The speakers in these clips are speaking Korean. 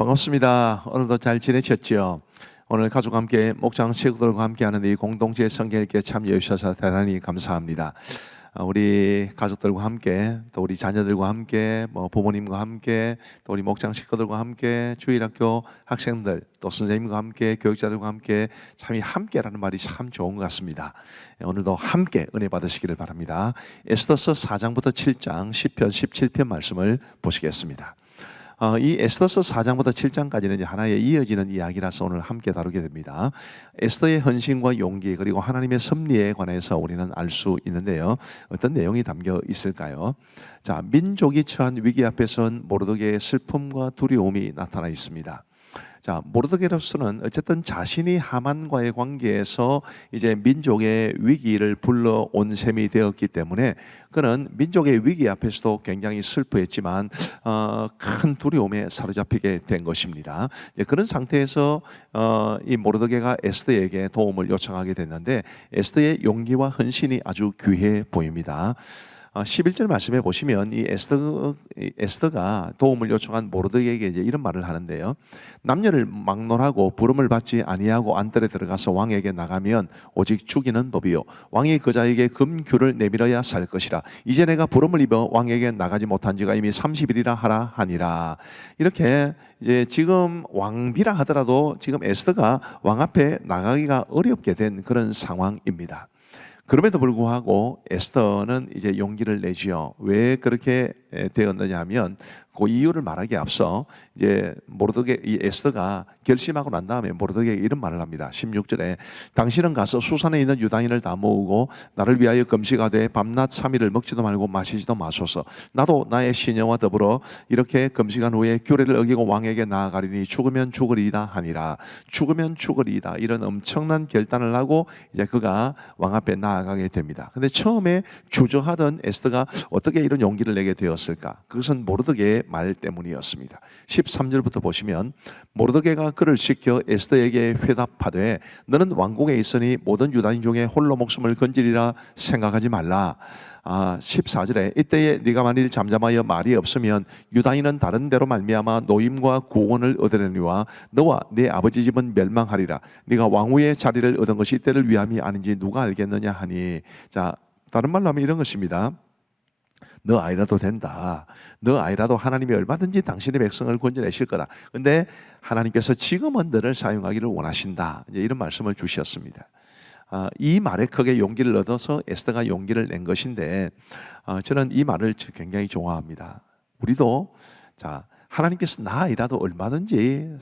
반갑습니다. 오늘도 잘 지내셨죠? 오늘 가족과 함께 목장 식구들과 함께하는 이 공동체 성경 읽기에 참여해 주셔서 대단히 감사합니다. 우리 가족들과 함께 또 우리 자녀들과 함께 부모님과 함께 또 우리 목장 식구들과 함께 주일학교 학생들 또 선생님과 함께 교육자들과 함께 참 이 함께라는 말이 참 좋은 것 같습니다. 오늘도 함께 은혜 받으시기를 바랍니다. 에스더서 4장부터 7장 10편 17편 말씀을 보시겠습니다. 이 에스더서 4장부터 7장까지는 하나의 이어지는 이야기라서 오늘 함께 다루게 됩니다. 에스더의 헌신과 용기 그리고 하나님의 섭리에 관해서 우리는 알 수 있는데요. 어떤 내용이 담겨 있을까요? 자, 민족이 처한 위기 앞에선 모르드게의 슬픔과 두려움이 나타나 있습니다. 자, 모르드게로서는 어쨌든 자신이 하만과의 관계에서 이제 민족의 위기를 불러온 셈이 되었기 때문에 그는 민족의 위기 앞에서도 굉장히 슬퍼했지만 큰 두려움에 사로잡히게 된 것입니다. 그런 상태에서 이 모르드게가 에스더에게 도움을 요청하게 됐는데 에스더의 용기와 헌신이 아주 귀해 보입니다. 11절 말씀에 보시면 이 에스더가 도움을 요청한 모르드게에게 이제 이런 말을 하는데요. 남녀를 막론하고 부름을 받지 아니하고 안뜰에 들어가서 왕에게 나가면 오직 죽이는 법이요 왕이 그자에게 금규를 내밀어야 살 것이라. 이제 내가 부름을 입어 왕에게 나가지 못한 지가 이미 30일이라 하라 하니라. 이렇게 이제 지금 왕비라 하더라도 지금 에스더가 왕 앞에 나가기가 어렵게 된 그런 상황입니다. 그럼에도 불구하고 에스더는 이제 용기를 내지요. 왜 그렇게 되었느냐 하면 그 이유를 말하기에 앞서 이제 모르드게 이 에스더가 결심하고 난 다음에 모르드게에게 이런 말을 합니다. 16절에 당신은 가서 수산에 있는 유다인을 다 모으고 나를 위하여 금식하되 밤낮 3일을 먹지도 말고 마시지도 마소서. 나도 나의 시녀와 더불어 이렇게 금식한 후에 규례를 어기고 왕에게 나아가리니 죽으면 죽으리이다 하니라. 죽으면 죽으리이다 이런 엄청난 결단을 하고 이제 그가 왕 앞에 나아가게 됩니다. 근데 처음에 주저하던 에스더가 어떻게 이런 용기를 내게 되었을까? 그것은 모르드게의 말 때문이었습니다. 13절부터 보시면 모르드게가 그를 시켜 에스더에게 회답하되 너는 왕궁에 있으니 모든 유다인 중에 홀로 목숨을 건지리라 생각하지 말라. 14절에 이때에 네가 만일 잠잠하여 말이 없으면 유다인은 다른 데로 말미암아 노임과 구원을 얻으려니와 너와 네 아버지 집은 멸망하리라. 네가 왕후의 자리를 얻은 것이 이때를 위함이 아닌지 누가 알겠느냐 하니. 자, 다른 말로 하면 이런 것입니다. 너 아이라도 된다. 너 아이라도 하나님이 얼마든지 당신의 백성을 건져내실 거다. 근데 하나님께서 지금은 너를 사용하기를 원하신다. 이제 이런 말씀을 주셨습니다. 이 말에 크게 용기를 얻어서 에스더가 용기를 낸 것인데 저는 이 말을 굉장히 좋아합니다. 우리도 자 하나님께서 나 아이라도 얼마든지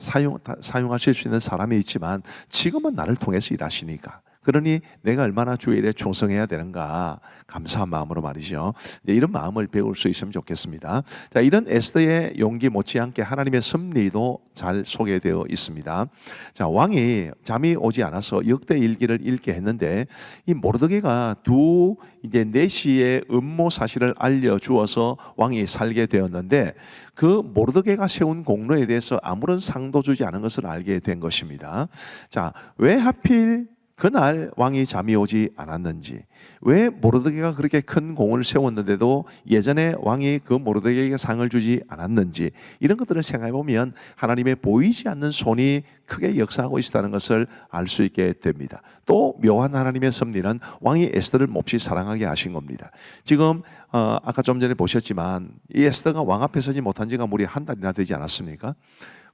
사용하실 수 있는 사람이 있지만 지금은 나를 통해서 일하시니까 그러니 내가 얼마나 주의 일에 충성해야 되는가 감사한 마음으로 말이죠. 이런 마음을 배울 수 있으면 좋겠습니다. 자, 이런 에스더의 용기 못지않게 하나님의 섭리도 잘 소개되어 있습니다. 자, 왕이 잠이 오지 않아서 역대 일기를 읽게 했는데 이 모르드게가 두 이제 내시의 음모 사실을 알려주어서 왕이 살게 되었는데 그 모르드게가 세운 공로에 대해서 아무런 상도 주지 않은 것을 알게 된 것입니다. 자, 왜 하필 그날 왕이 잠이 오지 않았는지, 왜 모르드게가 그렇게 큰 공을 세웠는데도 예전에 왕이 그 모르드게에게 상을 주지 않았는지, 이런 것들을 생각해 보면 하나님의 보이지 않는 손이 크게 역사하고 있다는 것을 알 수 있게 됩니다. 또 묘한 하나님의 섭리는 왕이 에스더를 몹시 사랑하게 하신 겁니다. 지금 아까 좀 전에 보셨지만 이 에스더가 왕 앞에 서지 못한 지가 무려 한 달이나 되지 않았습니까?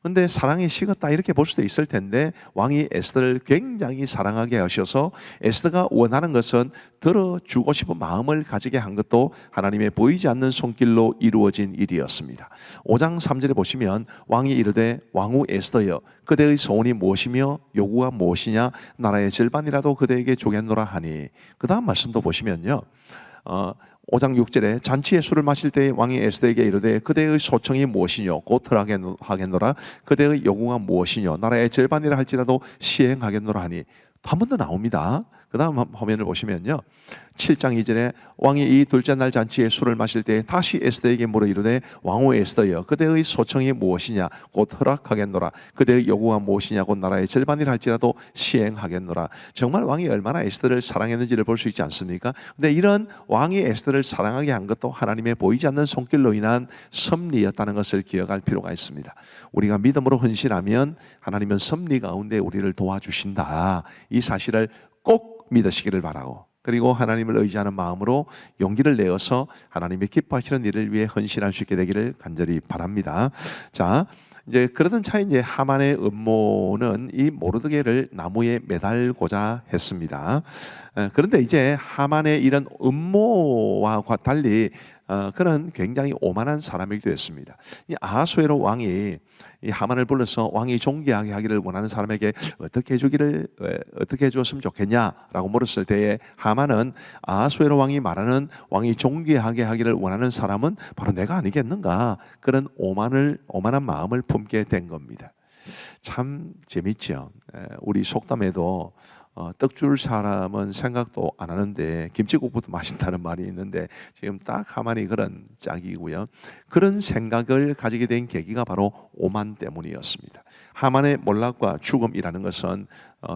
근데 사랑이 식었다 이렇게 볼 수도 있을 텐데 왕이 에스더를 굉장히 사랑하게 하셔서 에스더가 원하는 것은 들어주고 싶은 마음을 가지게 한 것도 하나님의 보이지 않는 손길로 이루어진 일이었습니다. 5장 3절에 보시면 왕이 이르되 왕후 에스더여 그대의 소원이 무엇이며 요구가 무엇이냐 나라의 절반이라도 그대에게 주겠노라 하니. 그 다음 말씀도 보시면요 5장 6절에 잔치의 술을 마실 때 왕이 에스더에게 이르되 그대의 소청이 무엇이뇨 곧 하겠노라. 그대의 요구가 무엇이뇨 나라의 절반이라 할지라도 시행하겠노라 하니. 한 번 더 나옵니다. 그 다음 화면을 보시면요, 7장 2절에 왕이 이 둘째 날 잔치에 술을 마실 때 다시 에스더에게 물어 이르되 왕후 에스더여 그대의 소청이 무엇이냐 곧 허락하겠노라. 그대의 요구가 무엇이냐 곧 나라의 절반이라 할지라도 시행하겠노라. 정말 왕이 얼마나 에스더를 사랑했는지를 볼 수 있지 않습니까? 근데 이런 왕이 에스더를 사랑하게 한 것도 하나님의 보이지 않는 손길로 인한 섭리였다는 것을 기억할 필요가 있습니다. 우리가 믿음으로 헌신하면 하나님은 섭리 가운데 우리를 도와주신다. 이 사실을 꼭 믿으시기를 바라고, 그리고 하나님을 의지하는 마음으로 용기를 내어서 하나님의 기뻐하시는 일을 위해 헌신할 수 있게 되기를 간절히 바랍니다. 자, 이제 그러던 차에 이제 하만의 음모는 이 모르드게를 나무에 매달고자 했습니다. 그런데 이제 하만의 이런 음모와 달리 그는 굉장히 오만한 사람이기도 했습니다. 이 아하수에로 왕이 이 하만을 불러서 왕이 존귀하게 하기를 원하는 사람에게 어떻게 해주었으면 좋겠냐라고 물었을 때에 하만은 아하수에로 왕이 말하는 왕이 존귀하게 하기를 원하는 사람은 바로 내가 아니겠는가, 그런 오만한 마음을 품게 된 겁니다. 참 재밌죠. 우리 속담에도 떡 줄 사람은 생각도 안 하는데 김치국부터 마신다는 말이 있는데, 지금 딱 하만이 그런 짝이고요. 그런 생각을 가지게 된 계기가 바로 오만 때문이었습니다. 하만의 몰락과 죽음이라는 것은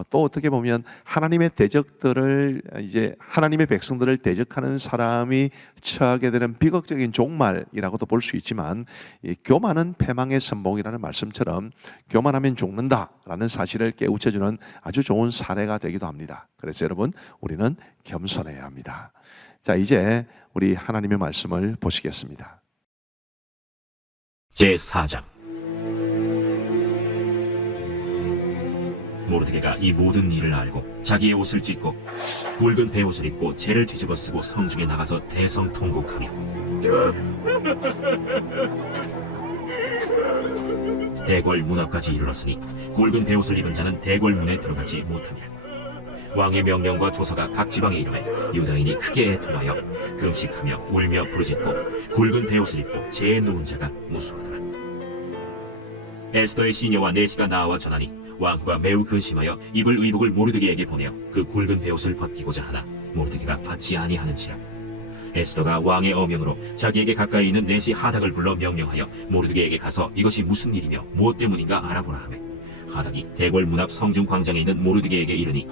또 어떻게 보면 하나님의 대적들을, 이제 하나님의 백성들을 대적하는 사람이 처하게 되는 비극적인 종말이라고도 볼 수 있지만, 이 교만은 패망의 선봉이라는 말씀처럼 교만하면 죽는다라는 사실을 깨우쳐주는 아주 좋은 사례가 되기도 합니다. 그래서 여러분, 우리는 겸손해야 합니다. 자, 이제 우리 하나님의 말씀을 보시겠습니다. 제4장. 모르드게가 이 모든 일을 알고 자기의 옷을 찢고 굵은 베옷을 입고 재를 뒤집어 쓰고 성중에 나가서 대성통곡하며 대궐 문 앞까지 이르렀으니 굵은 베옷을 입은 자는 대궐 문에 들어가지 못하니라. 왕의 명령과 조서가 각 지방에 이르매 유다인이 크게 애통하여 금식하며 울며 부르짖고 굵은 베옷을 입고 재에 누운 자가 무수하더라. 에스더의 시녀와 내시가 나와 전하니 왕후가 매우 근심하여 입을 의복을 모르드게에게 보내어 그 굵은 베옷을 벗기고자 하나 모르드게가 받지 아니하는지라. 에스더가 왕의 어명으로 자기에게 가까이 있는 내시 하닥을 불러 명령하여 모르드게에게 가서 이것이 무슨 일이며 무엇 때문인가 알아보라 하매, 하닥이 대궐 문 앞 성중 광장에 있는 모르드게에게 이르니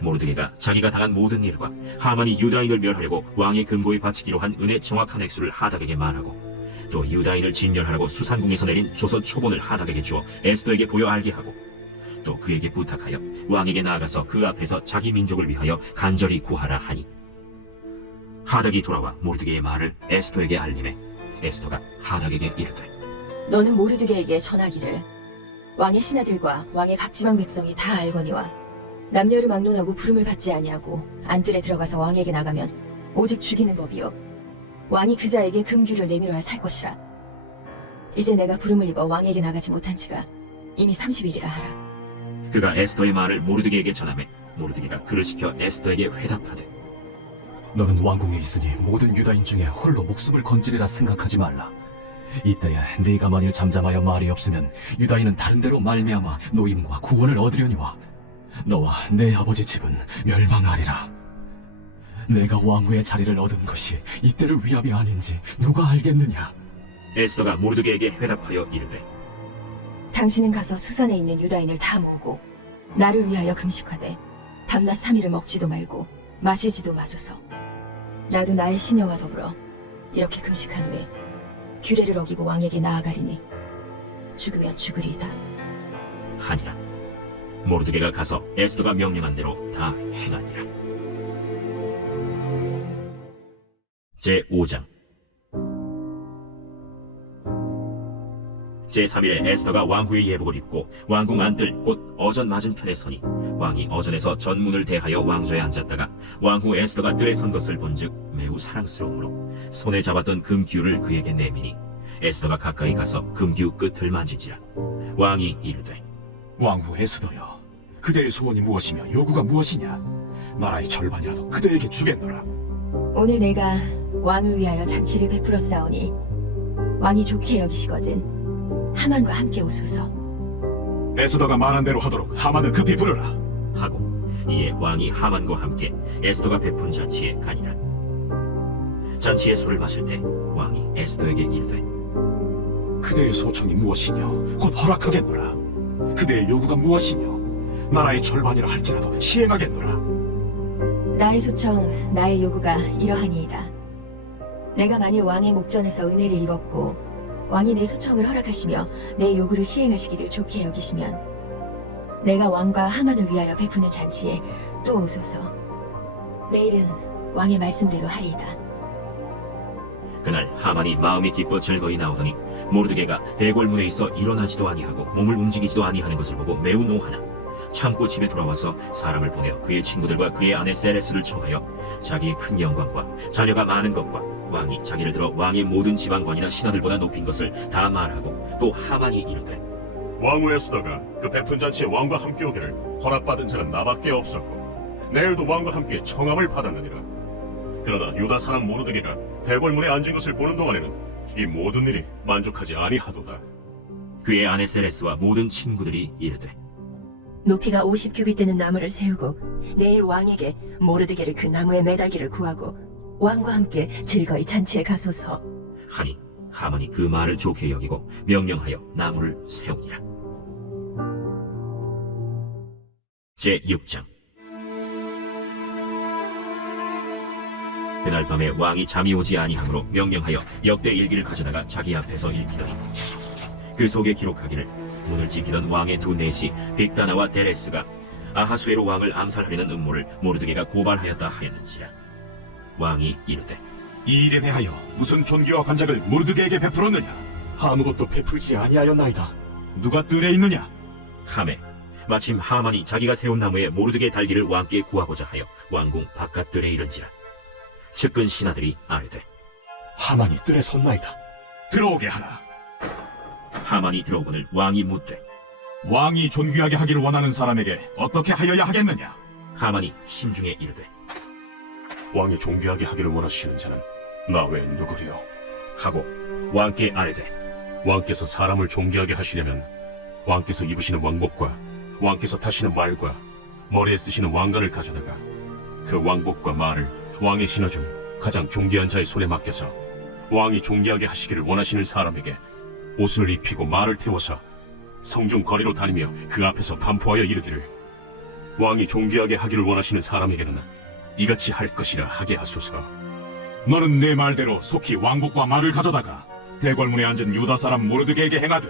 모르드게가 자기가 당한 모든 일과 하만이 유다인을 멸하려고 왕의 금고에 바치기로 한 은의 정확한 액수를 하닥에게 말하고, 또 유다인을 진멸하라고 수산궁에서 내린 조선 초본을 하닥에게 주어 에스더에게 보여 알게 하고, 또 그에게 부탁하여 왕에게 나아가서 그 앞에서 자기 민족을 위하여 간절히 구하라 하니, 하닥이 돌아와 모르드게의 말을 에스더에게 알림해 에스더가 하닥에게 이르되, 너는 모르드게에게 전하기를 왕의 신하들과 왕의 각 지방 백성이 다 알거니와 남녀를 막론하고 부름을 받지 아니하고 안뜰에 들어가서 왕에게 나가면 오직 죽이는 법이요 왕이 그자에게 금규를 내밀어야 살 것이라. 이제 내가 부름을 입어 왕에게 나가지 못한 지가 이미 30일이라 하라. 그가 에스더의 말을 모르드게에게 전하매 모르드게가 그를 시켜 에스더에게 회답하되, 너는 왕궁에 있으니 모든 유다인 중에 홀로 목숨을 건지리라 생각하지 말라. 이때에 네가 만일 잠잠하여 말이 없으면 유다인은 다른 데로 말미암아 노임과 구원을 얻으려니와 너와 내 아버지 집은 멸망하리라. 내가 왕후의 자리를 얻은 것이 이때를 위함이 아닌지 누가 알겠느냐. 에스더가 모르드게에게 회답하여 이르되, 당신은 가서 수산에 있는 유다인을 다 모으고 나를 위하여 금식하되 밤낮 3일을 먹지도 말고 마시지도 마소서. 나도 나의 시녀와 더불어 이렇게 금식한 후에 규례를 어기고 왕에게 나아가리니 죽으면 죽으리이다 하니라. 모르드게가 가서 에스더가 명령한 대로 다 행하니라. 제5장. 제3일에 에스더가 왕후의 예복을 입고 왕궁 안뜰 곧 어전 맞은편에 서니, 왕이 어전에서 전문을 대하여 왕좌에 앉았다가 왕후 에스더가 뜰에 선 것을 본즉 매우 사랑스러우므로 손에 잡았던 금규를 그에게 내미니, 에스더가 가까이 가서 금규 끝을 만진지라. 왕이 이르되, 왕후 에스더여, 그대의 소원이 무엇이며 요구가 무엇이냐? 나라의 절반이라도 그대에게 주겠노라. 오늘 내가 왕을 위하여 잔치를 베풀어 싸우니 왕이 좋게 여기시거든 하만과 함께 오소서. 에스더가 말한 대로 하도록 하만을 급히 부르라. 하고 이에 왕이 하만과 함께 에스더가 베푼 잔치에 가니라. 잔치의 술을 마실 때 왕이 에스더에게 이르되 그대의 소청이 무엇이냐 곧 허락하겠노라. 그대의 요구가 무엇이냐 나라의 절반이라 할지라도 시행하겠노라. 나의 소청, 나의 요구가 이러하니이다. 내가 만일 왕의 목전에서 은혜를 입었고 왕이 내 소청을 허락하시며 내 요구를 시행하시기를 좋게 여기시면 내가 왕과 하만을 위하여 베푸는 잔치에 또 오소서. 내일은 왕의 말씀대로 하리이다. 그날 하만이 마음이 기뻐 즐거이 나오더니 모르드게가 대궐문에 있어 일어나지도 아니하고 몸을 움직이지도 아니하는 것을 보고 매우 노하나 참고 집에 돌아와서 사람을 보내어 그의 친구들과 그의 아내 세레스를 청하여 자기의 큰 영광과 자녀가 많은 것과 왕이 자기를 들어 왕의 모든 지방관이나 신하들보다 높인 것을 다 말하고 또 하만이 이르되 왕후 에스더가 그 베푼 잔치에 왕과 함께 오기를 허락받은 자는 나밖에 없었고 내일도 왕과 함께 청함을 받았느니라. 그러나 유다 사람 모르드게가 대궐문에 앉은 것을 보는 동안에는 이 모든 일이 만족하지 아니하도다. 그의 아내 세레스와 모든 친구들이 이르되 높이가 50규빗 되는 나무를 세우고 내일 왕에게 모르드게를 그 나무에 매달기를 구하고 왕과 함께 즐거이 잔치에 가소서. 하니 하만이 그 말을 좋게 여기고 명령하여 나무를 세우니라. 제6장. 그날 밤에 왕이 잠이 오지 아니하므로 명령하여 역대 일기를 가져다가 자기 앞에서 읽히더니 그 속에 기록하기를 문을 지키던 왕의 두 내시 빅다나와 데레스가 아하수에로 왕을 암살하려는 음모를 모르드게가 고발하였다 하였는지라. 왕이 이르되 이 일에 대하여 무슨 존귀와 관작을 모르드게에게 베풀었느냐? 아무것도 베풀지 아니하였나이다. 누가 뜰에 있느냐? 하매 마침 하만이 자기가 세운 나무에 모르드게 달기를 왕께 구하고자 하여 왕궁 바깥들에 이른지라. 측근 신하들이 아뢰되 하만이 뜰에 섰나이다. 들어오게 하라. 하만이 들어오거늘 왕이 묻되 왕이 존귀하게 하기를 원하는 사람에게 어떻게 하여야 하겠느냐? 하만이 심중에 이르되 왕이 존귀하게 하기를 원하시는 자는 나 외에 누구리요? 하고 왕께 아뢰되 왕께서 사람을 존귀하게 하시려면 왕께서 입으시는 왕복과 왕께서 타시는 말과 머리에 쓰시는 왕관을 가져다가 그 왕복과 말을 왕의 신하 중 가장 존귀한 자의 손에 맡겨서 왕이 존귀하게 하시기를 원하시는 사람에게 옷을 입히고 말을 태워서 성중 거리로 다니며 그 앞에서 반포하여 이르기를 왕이 존귀하게 하기를 원하시는 사람에게는 이같이 할 것이라 하게 하소서. 너는 내 말대로 속히 왕복과 말을 가져다가 대궐문에 앉은 유다 사람 모르드게에게 행하되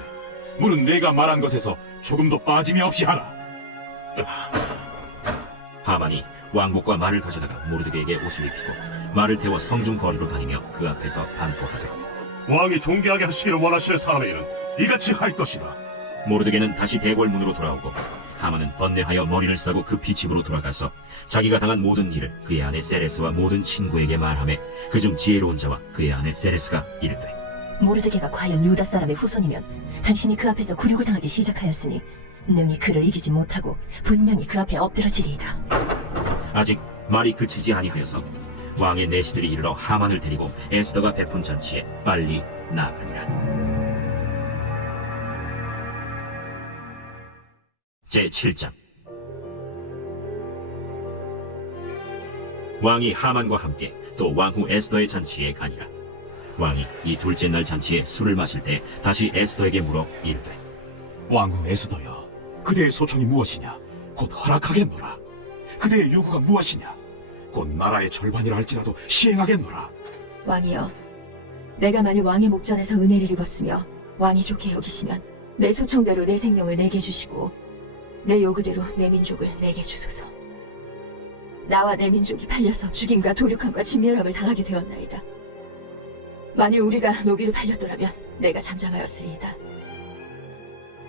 문은 내가 말한 것에서 조금도 빠짐이 없이 하라. 하만이 왕복과 말을 가져다가 모르드게에게 옷을 입히고 말을 태워 성중 거리로 다니며 그 앞에서 반포하되 왕이 존귀하게 하시기를 원하시는 사람에게는 이같이 할 것이라. 모르드게는 다시 대궐문으로 돌아오고 하만은 번뇌하여 머리를 싸고 급히 집으로 돌아가서 자기가 당한 모든 일을 그의 아내 세레스와 모든 친구에게 말하매 그중 지혜로운 자와 그의 아내 세레스가 이르되 모르드게가 과연 유다 사람의 후손이면 당신이 그 앞에서 굴욕을 당하기 시작하였으니 능히 그를 이기지 못하고 분명히 그 앞에 엎드러지리이다. 아직 말이 그치지 아니하여서 왕의 내시들이 이르러 하만을 데리고 에스더가 베푼 잔치에 빨리 나아가니라. 제7장. 왕이 하만과 함께 또 왕후 에스더의 잔치에 가니라. 왕이 이 둘째 날 잔치에 술을 마실 때 다시 에스더에게 물어 이르되 왕후 에스더여, 그대의 소청이 무엇이냐? 곧 허락하겠노라. 그대의 요구가 무엇이냐? 곧 나라의 절반이라 할지라도 시행하겠노라. 왕이여, 내가 만일 왕의 목전에서 은혜를 입었으며 왕이 좋게 여기시면 내 소청대로 내 생명을 내게 주시고 내 요구대로 내 민족을 내게 주소서. 나와 내 민족이 팔려서 죽임과 도륙함과 진멸함을 당하게 되었나이다. 만일 우리가 노비로 팔렸더라면 내가 잠잠하였으리이다.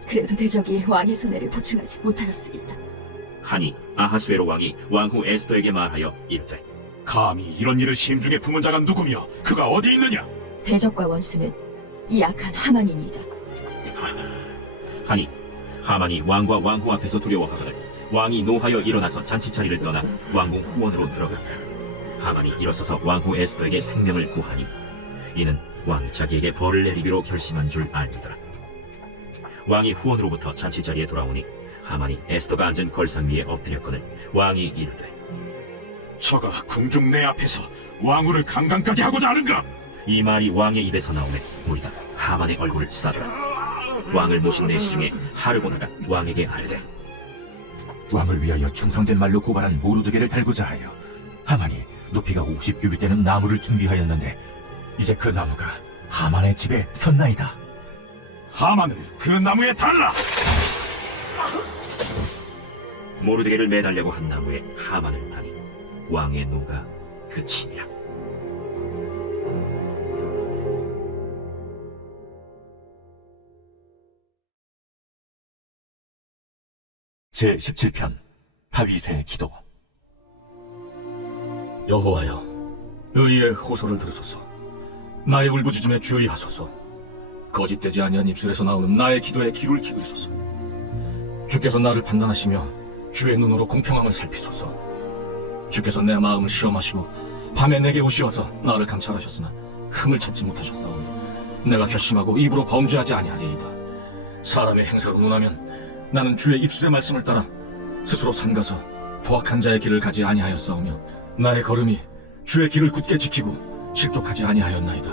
그래도 대적이 왕의 손해를 보충하지 못하였으리이다. 하니 아하수에로 왕이 왕후 에스더에게 말하여 이르되 감히 이런 일을 심중에 품은 자가 누구며 그가 어디 있느냐? 대적과 원수는 이 악한 하만이니이다. 하니 하만이 왕과 왕후 앞에서 두려워하거늘 왕이 노하여 일어나서 잔치자리를 떠나 왕궁 후원으로 들어가 하만이 일어서서 왕후 에스더에게 생명을 구하니 이는 왕이 자기에게 벌을 내리기로 결심한 줄 알더라. 왕이 후원으로부터 잔치자리에 돌아오니 하만이 에스더가 앉은 걸상 위에 엎드렸거늘 왕이 이르되 저가 궁중 내 앞에서 왕후를 강간까지 하고자 하는가? 이 말이 왕의 입에서 나오매 무리가 하만의 얼굴을 싸더라. 왕을 모신 내시 중에 하르보나가 왕에게 아뢰되 왕을 위하여 충성된 말로 고발한 모르드게를 달고자 하여 하만이 높이가 50규빗 되는 나무를 준비하였는데 이제 그 나무가 하만의 집에 섰나이다. 하만을 그 나무에 달라! 모르드게를 매달려고 한 나무에 하만을 다니 왕의 노가 그치니라. 제17편 다윗의 기도. 여호와여, 의의 호소를 들으소서. 나의 울부짖음에 주의하소서. 거짓되지 아니한 입술에서 나오는 나의 기도에 귀를 기울이소서. 주께서 나를 판단하시며 주의 눈으로 공평함을 살피소서. 주께서 내 마음을 시험하시고 밤에 내게 오시어서 나를 감찰하셨으나 흠을 찾지 못하셨사오니 내가 결심하고 입으로 범죄하지 아니하리이다. 사람의 행사로 논하면 나는 주의 입술의 말씀을 따라 스스로 삼가서 포악한 자의 길을 가지 아니하였사오며 나의 걸음이 주의 길을 굳게 지키고 실족하지 아니하였나이다.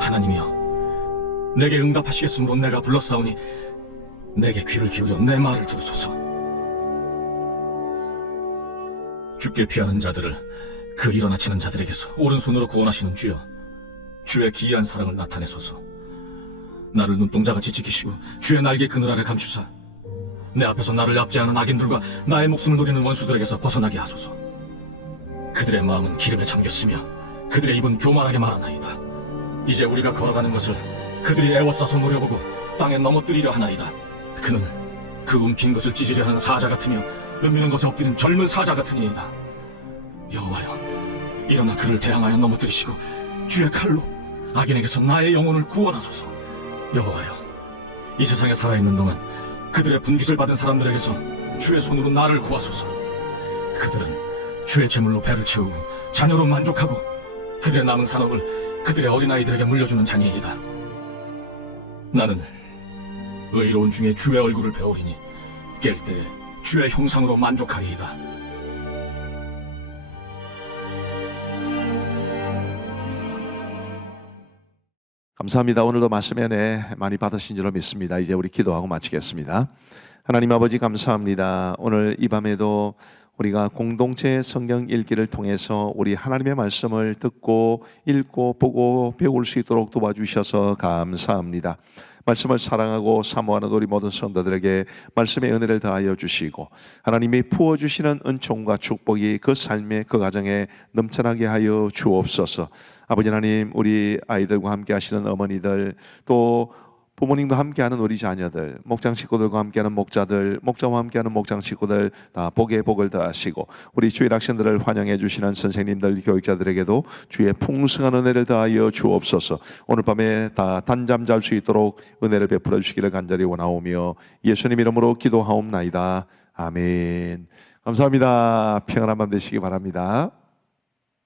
하나님이여, 내게 응답하시겠으므로 내가 불렀사오니 내게 귀를 기울여 내 말을 들으소서. 주께 피하는 자들을 그 일어나치는 자들에게서 오른손으로 구원하시는 주여, 주의 기이한 사랑을 나타내소서. 나를 눈동자같이 지키시고 주의 날개 그늘 아래 감추사 내 앞에서 나를 압제하는 악인들과 나의 목숨을 노리는 원수들에게서 벗어나게 하소서. 그들의 마음은 기름에 잠겼으며 그들의 입은 교만하게 말하나이다. 이제 우리가 걸어가는 것을 그들이 애워싸서 노려보고 땅에 넘어뜨리려 하나이다. 그는 그 움킨 것을 찢으려 하는 사자 같으며 음미는 것에 엎드린 젊은 사자 같으니이다. 여호와여, 일어나 그를 대항하여 넘어뜨리시고 주의 칼로 악인에게서 나의 영혼을 구원하소서. 여호와여, 이 세상에 살아있는 동안 그들의 분깃을 받은 사람들에게서 주의 손으로 나를 구하소서. 그들은 주의 제물로 배를 채우고 자녀로 만족하고 그들의 남은 산업을 그들의 어린아이들에게 물려주는 자니이다. 나는 의로운 중에 주의 얼굴을 배우리니 깰 때에 주의 형상으로 만족하리이다. 감사합니다. 오늘도 말씀에 은혜 많이 받으신 줄로 믿습니다. 이제 우리 기도하고 마치겠습니다. 하나님 아버지 감사합니다. 오늘 이 밤에도 우리가 공동체 성경 읽기를 통해서 우리 하나님의 말씀을 듣고 읽고 보고 배울 수 있도록 도와주셔서 감사합니다. 말씀을 사랑하고 사모하는 우리 모든 성도들에게 말씀의 은혜를 더하여 주시고 하나님이 부어주시는 은총과 축복이 그 삶에 그 가정에 넘쳐나게 하여 주옵소서. 아버지 하나님, 우리 아이들과 함께 하시는 어머니들, 또 부모님과 함께하는 우리 자녀들, 목장 식구들과 함께하는 목자들, 목자와 함께하는 목장 식구들 다 복에 복을 더하시고 우리 주일 학생들을 환영해 주시는 선생님들, 교육자들에게도 주의 풍성한 은혜를 더하여 주옵소서. 오늘 밤에 다 단잠 잘 수 있도록 은혜를 베풀어 주시기를 간절히 원하오며 예수님 이름으로 기도하옵나이다. 아멘. 감사합니다. 평안한 밤 되시기 바랍니다.